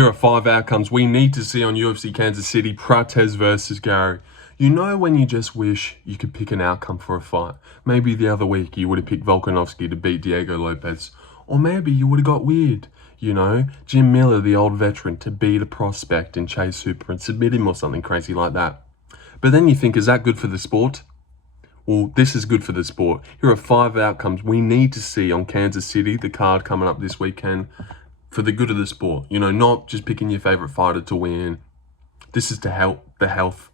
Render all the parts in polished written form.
Here are 5 outcomes we need to see on UFC Kansas City, Prates versus Garry. You know when you just wish you could pick an outcome for a fight? Maybe the other week you would have picked Volkanovski to beat Diego Lopez. Or maybe you would have got weird. You know, Jim Miller, the old veteran, to beat a prospect in Chase Super and submit him or something crazy like that. But then you think, is that good for the sport? Well, this is good for the sport. Here are 5 outcomes we need to see on Kansas City, the card coming up this weekend, for the good of the sport. You know, not just picking your favorite fighter to win. This is to help the health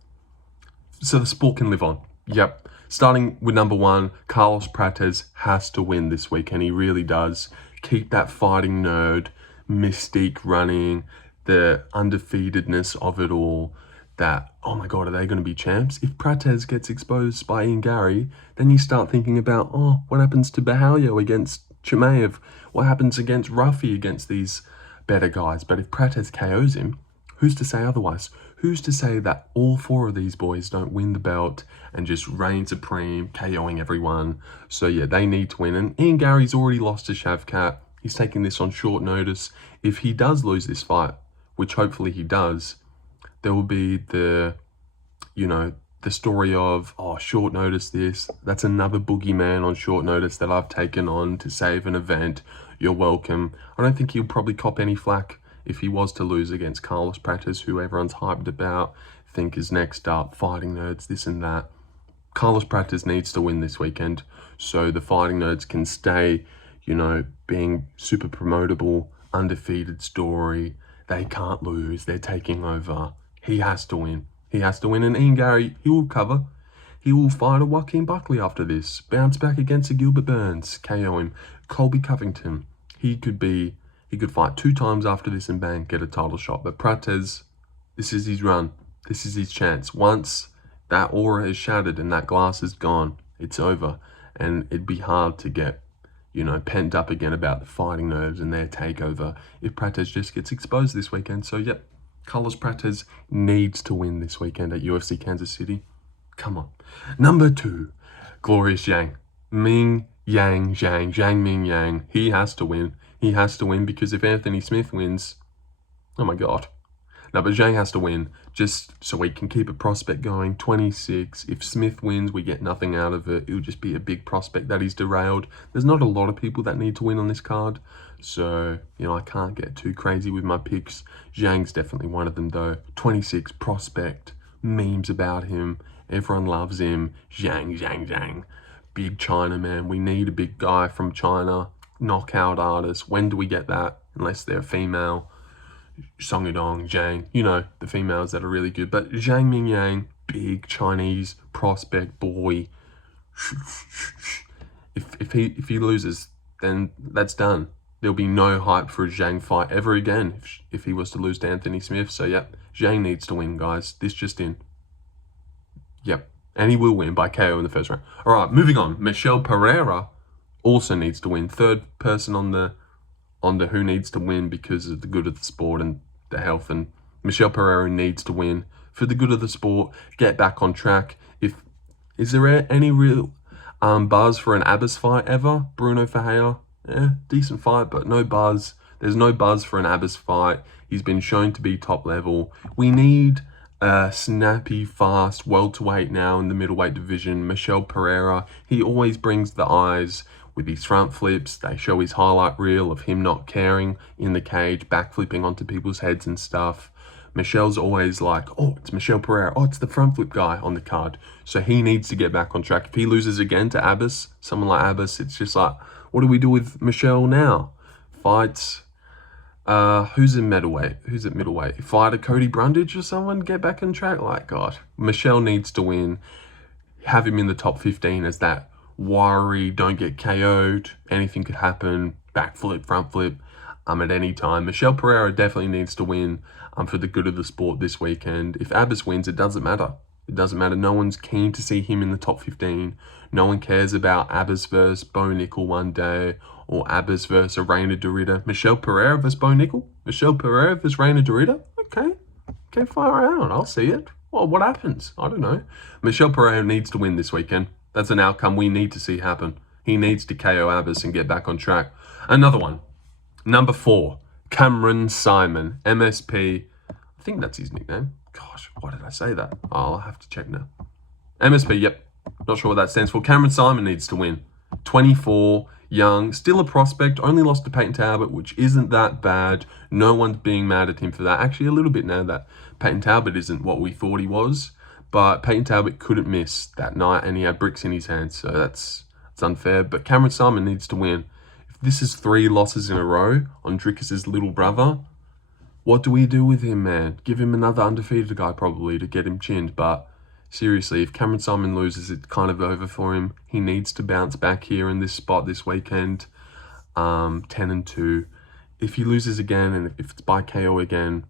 so the sport can live on. Yep. Starting with number 1, Carlos Prates has to win this weekend. He really does. Keep that fighting nerd mystique running, the undefeatedness of it all. That, oh my God, are they going to be champs? If Prates gets exposed by Ian Garry, then you start thinking about, oh, what happens to Bahalio against Chimaev? What happens against Ruffy, against these better guys? But if Prates KOs him, who's to say otherwise? Who's to say that all 4 of these boys don't win the belt and just reign supreme, KOing everyone? So yeah, they need to win. And Ian Garry's already lost to Shavkat. He's taking this on short notice. If he does lose this fight, which hopefully he does, there will be the story of, oh, short notice this. That's another boogeyman on short notice that I've taken on to save an event. You're welcome. I don't think he'll probably cop any flack if he was to lose against Carlos Prates, who everyone's hyped about, think is next up, fighting nerds, this and that. Carlos Prates needs to win this weekend so the fighting nerds can stay, being super promotable, undefeated story. They can't lose. They're taking over. He has to win. He has to win. And Ian Garry, he will cover. He will fight a Joaquin Buckley after this. Bounce back against a Gilbert Burns. KO him. Colby Covington. He could fight 2 times after this and bang, get a title shot. But Prates, this is his run. This is his chance. Once that aura is shattered and that glass is gone, it's over. And it'd be hard to get, pent up again about the fighting nerves and their takeover if Prates just gets exposed this weekend. So, yep. Carlos Prates needs to win this weekend at UFC Kansas City. Come on. Number 2, Glorious Zhang. Zhang MingYang. He has to win. He has to win because if Anthony Smith wins, oh my God. No, but Zhang has to win just so we can keep a prospect going. 26. If Smith wins, we get nothing out of it. It would just be a big prospect that he's derailed. There's not a lot of people that need to win on this card. So, I can't get too crazy with my picks. Zhang's definitely one of them though. 26 prospect. Memes about him. Everyone loves him. Zhang. Big China man. We need a big guy from China. Knockout artist. When do we get that? Unless they're female. Song Yudong, Zhang, the females that are really good. But Zhang MingYang, big Chinese prospect boy. If he loses, then that's done. There'll be no hype for a Zhang fight ever again if he was to lose to Anthony Smith. So, yep, Zhang needs to win, guys. This just in. Yep. And he will win by KO in the first round. All right, moving on. Michel Pereira also needs to win. 3rd person on the who needs to win because of the good of the sport and the health. And Michel Pereira needs to win for the good of the sport. Get back on track. Is there any real buzz for an Abbas fight ever? Bruno Ferreira? Yeah, decent fight, but no buzz. There's no buzz for an Abbas fight. He's been shown to be top level. We need a snappy, fast welterweight now in the middleweight division. Michel Pereira, he always brings the eyes with his front flips. They show his highlight reel of him not caring in the cage, backflipping onto people's heads and stuff. Michel's always like, oh, it's Michel Pereira. Oh, it's the front flip guy on the card. So he needs to get back on track. If he loses again to Abbas, someone like Abbas, it's just like, what do we do with Michel now? Fights, who's in middleweight? Who's at middleweight? Fight a Cody Brundage or someone, get back on track? Like, God, Michel needs to win. Have him in the top 15 as that worry, don't get KO'd, anything could happen, backflip, front flip, at any time. Michel Pereira definitely needs to win for the good of the sport this weekend. If Abbas wins, it doesn't matter. It doesn't matter. No one's keen to see him in the top 15. No one cares about Abbas versus Bo Nickel one day or Abbas versus Reina Dorita. Michel Pereira versus Bo Nickel? Michel Pereira versus Reina Dorita? Okay, far out. I'll see it. Well, what happens? I don't know. Michel Pereira needs to win this weekend. That's an outcome we need to see happen. He needs to KO Abbas and get back on track. Another one. Number 4, Cameron Saiiman, MSP. I think that's his nickname. Gosh, why did I say that? I'll have to check now. MSP, yep. Not sure what that stands for. Cameron Saiiman needs to win. 24, young, still a prospect, only lost to Peyton Talbot, which isn't that bad. No one's being mad at him for that. Actually, a little bit now that Peyton Talbot isn't what we thought he was. But Peyton Talbot couldn't miss that night, and he had bricks in his hands, so that's unfair. But Cameron Saiiman needs to win. If this is 3 losses in a row on Dricus' little brother, what do we do with him, man? Give him another undefeated guy probably to get him chinned, but seriously, if Cameron Saiiman loses, it's kind of over for him. He needs to bounce back here in this spot this weekend. 10-2. If he loses again, and if it's by KO again,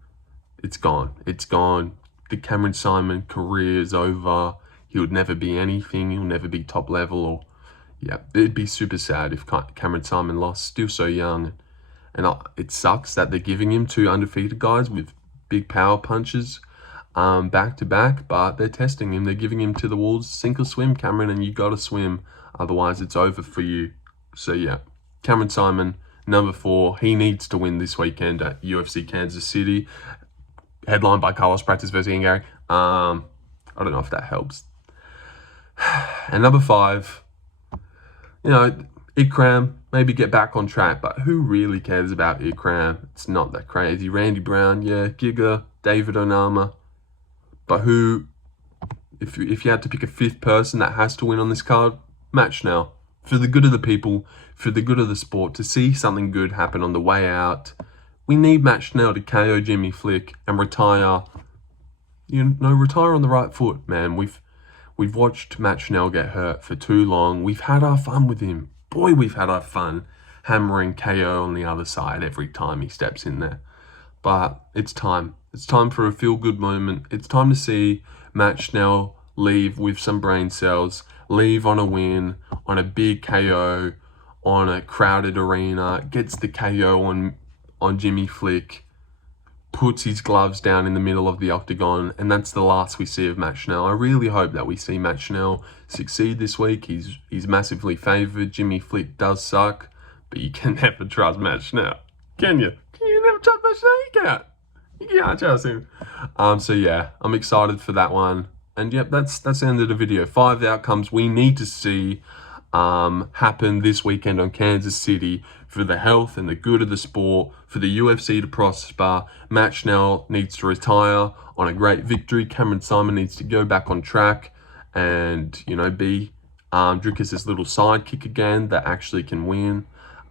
it's gone. It's gone. The Cameron Saiiman career is over. He would never be anything. He'll never be top level. Or yeah, it'd be super sad if Cameron Saiiman lost. Still so young. And it sucks that they're giving him 2 undefeated guys with big power punches back to back, but they're testing him. They're giving him to the wolves. Sink or swim, Cameron, and you got to swim. Otherwise, it's over for you. So yeah, Cameron Saiiman, number 4. He needs to win this weekend at UFC Kansas City. Headlined by Carlos Prates versus Ian Garry. I don't know if that helps. And number 5, Ikram, maybe get back on track, but who really cares about Ikram? It's not that crazy. Randy Brown, yeah, Giga, David Onama. But who, if you had to pick a 5th person that has to win on this card, Matt Schnell. For the good of the people, for the good of the sport, to see something good happen on the way out, we need Matt Schnell to KO Jimmy Flick and retire. Retire on the right foot, man. We've watched Matt Schnell get hurt for too long. We've had our fun with him. Boy, we've had our fun hammering KO on the other side every time he steps in there. But it's time. It's time for a feel-good moment. It's time to see Matt Schnell leave with some brain cells, leave on a win, on a big KO, on a crowded arena, gets the KO on Jimmy Flick, puts his gloves down in the middle of the octagon, and that's the last we see of Matt Schnell. I really hope that we see Matt Schnell succeed this week. He's massively favoured. Jimmy Flick does suck, but you can never trust Matt Schnell. Can you? Can you never trust Matt Schnell? You can't. You can't trust him. So yeah, I'm excited for that one. And yep, that's the end of the video. 5 outcomes we need to see happen this weekend on Kansas City for the health and the good of the sport, for the UFC to prosper. Matt Schnell needs to retire on a great victory. Cameron Saiiman needs to go back on track and, be Dricus' little sidekick again that actually can win.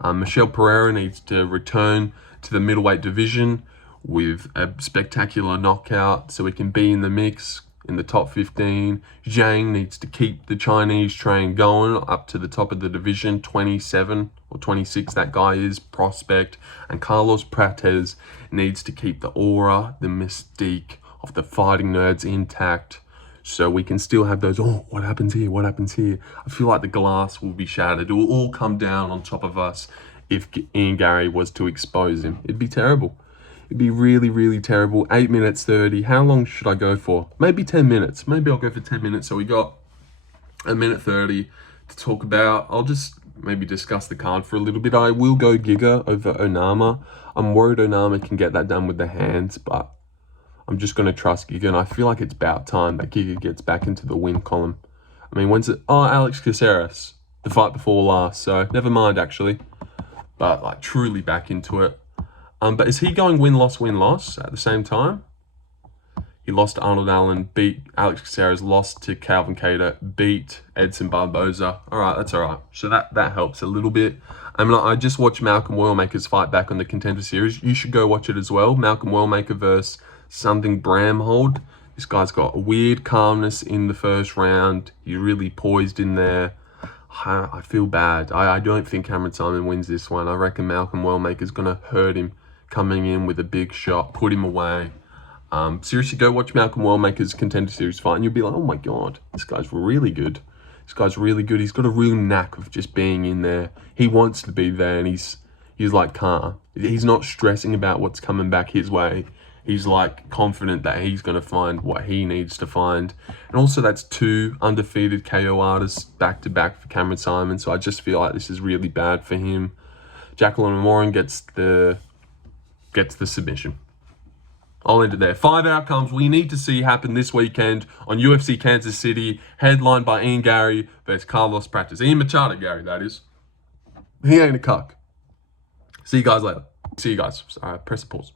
Michel Pereira needs to return to the middleweight division with a spectacular knockout so he can be in the mix in the top 15. Zhang needs to keep the Chinese train going up to the top of the division, 27 or 26 that guy is, prospect. And Carlos Prates needs to keep the aura, the mystique of the fighting nerds intact so we can still have those, oh, what happens here, what happens here? I feel like the glass will be shattered. It will all come down on top of us if Ian Garry was to expose him. It'd be terrible. It'd be really, really terrible. 8 minutes 30. How long should I go for? Maybe 10 minutes. Maybe I'll go for 10 minutes. So we got 1 minute 30 to talk about. I'll just maybe discuss the card for a little bit. I will go Giga over Onama. I'm worried Onama can get that done with the hands, but I'm just going to trust Giga. And I feel like it's about time that Giga gets back into the win column. I mean, when's it? Oh, Alex Caceres. The fight before last. So never mind, actually. But like truly back into it. But is he going win-loss at the same time? He lost to Arnold Allen, beat Alex Caceres, lost to Calvin Kattar, beat Edson Barboza. All right, that's all right. So that helps a little bit. I just watched Malcolm Wellmaker's fight back on the Contender Series. You should go watch it as well. Malcolm Wellmaker versus something Bramhold. This guy's got a weird calmness in the first round. He's really poised in there. I feel bad. I don't think Cameron Saiiman wins this one. I reckon Malcolm Wellmaker's going to hurt him coming in with a big shot, put him away. Seriously, go watch Malcolm Wellmaker's Contender Series fight and you'll be like, oh my God, this guy's really good. This guy's really good. He's got a real knack of just being in there. He wants to be there and he's like calm. He's not stressing about what's coming back his way. He's like confident that he's going to find what he needs to find. And also that's 2 undefeated KO artists back to back for Cameron Saiiman. So I just feel like this is really bad for him. Jacqueline Morin gets the gets the submission. I'll end it there. 5 outcomes we need to see happen this weekend on UFC Kansas City, headlined by Ian Garry versus Carlos Prates. Ian Machado Garry, that is. He ain't a cuck. See you guys later. See you guys. Press pause.